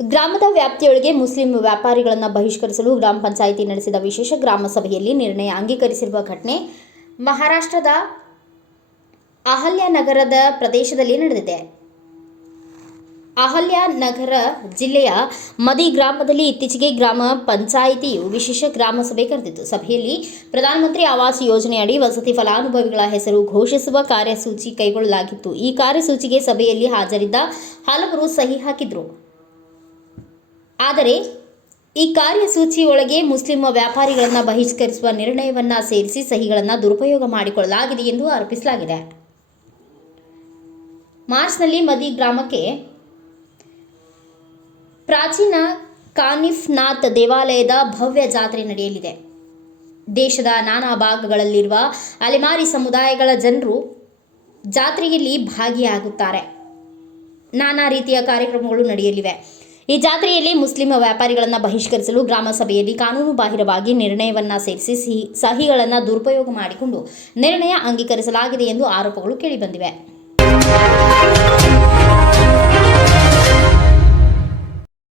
ವ್ಯಾಪ್ತಿಯೊಳಗೆ Muslim ವ್ಯಾಪಾರಿಗಳನ್ನು ಬಹಿಷ್ಕರಿಸಲು ಗ್ರಾಮ ಪಂಚಾಯಿತಿ ನಡೆಸಿದ ವಿಶೇಷ ಗ್ರಾಮ ಸಭೆಯಲ್ಲಿ ನಿರ್ಣಯ ಅಂಗೀಕರಿಸಿರುವ ಘಟನೆ ಮಹಾರಾಷ್ಟ್ರದ ಅಹಲ್ಯ ನಗರದ ಪ್ರದೇಶದಲ್ಲಿ ನಡೆದಿದೆ. ಅಹಲ್ಯನಗರ ಜಿಲ್ಲೆಯ ಮದಿ ಗ್ರಾಮದಲ್ಲಿ ಇತ್ತೀಚೆಗೆ ಗ್ರಾಮ ಪಂಚಾಯಿತಿಯು ವಿಶೇಷ ಗ್ರಾಮ ಸಭೆ ಕರೆದಿತ್ತು. ಸಭೆಯಲ್ಲಿ ಪ್ರಧಾನಮಂತ್ರಿ ಆವಾಸ್ ಯೋಜನೆಯಡಿ ವಸತಿ ಫಲಾನುಭವಿಗಳ ಹೆಸರು ಘೋಷಿಸುವ ಕಾರ್ಯಸೂಚಿ ಕೈಗೊಳ್ಳಲಾಗಿತ್ತು. ಈ ಕಾರ್ಯಸೂಚಿಗೆ ಸಭೆಯಲ್ಲಿ ಹಾಜರಿದ್ದ ಹಲವರು ಸಹಿ ಹಾಕಿದ್ರು. ಆದರೆ ಈ ಕಾರ್ಯಸೂಚಿಯೊಳಗೆ ಮುಸ್ಲಿಂ ವ್ಯಾಪಾರಿಗಳನ್ನು ಬಹಿಷ್ಕರಿಸುವ ನಿರ್ಣಯವನ್ನು ಸೇರಿಸಿ ಸಹಿಗಳನ್ನು ದುರುಪಯೋಗ ಮಾಡಿಕೊಳ್ಳಲಾಗಿದೆ ಎಂದು ಆರೋಪಿಸಲಾಗಿದೆ. ಮಾರ್ಚ್ನಲ್ಲಿ ಮದಿ ಗ್ರಾಮಕ್ಕೆ ಪ್ರಾಚೀನ ಕಾನಿಫ್ನಾಥ್ ದೇವಾಲಯದ ಭವ್ಯ ಜಾತ್ರೆ ನಡೆಯಲಿದೆ. ದೇಶದ ನಾನಾ ಭಾಗಗಳಲ್ಲಿರುವ ಅಲೆಮಾರಿ ಸಮುದಾಯಗಳ ಜನರು ಜಾತ್ರೆಯಲ್ಲಿ ಭಾಗಿಯಾಗುತ್ತಾರೆ. ನಾನಾ ರೀತಿಯ ಕಾರ್ಯಕ್ರಮಗಳು ನಡೆಯಲಿವೆ. ಈ ಜಾತ್ರೆಯಲ್ಲಿ ಮುಸ್ಲಿಂ ವ್ಯಾಪಾರಿಗಳನ್ನು ಬಹಿಷ್ಕರಿಸಲು ಗ್ರಾಮ ಸಭೆಯಲ್ಲಿ ಕಾನೂನು ಬಾಹಿರವಾಗಿ ನಿರ್ಣಯವನ್ನ ಸೇರಿಸಿ ಸಿಹಿ ಸಹಿಗಳನ್ನು ದುರುಪಯೋಗ ಮಾಡಿಕೊಂಡು ನಿರ್ಣಯ ಅಂಗೀಕರಿಸಲಾಗಿದೆ ಎಂದು ಆರೋಪಗಳು ಕೇಳಿಬಂದಿವೆ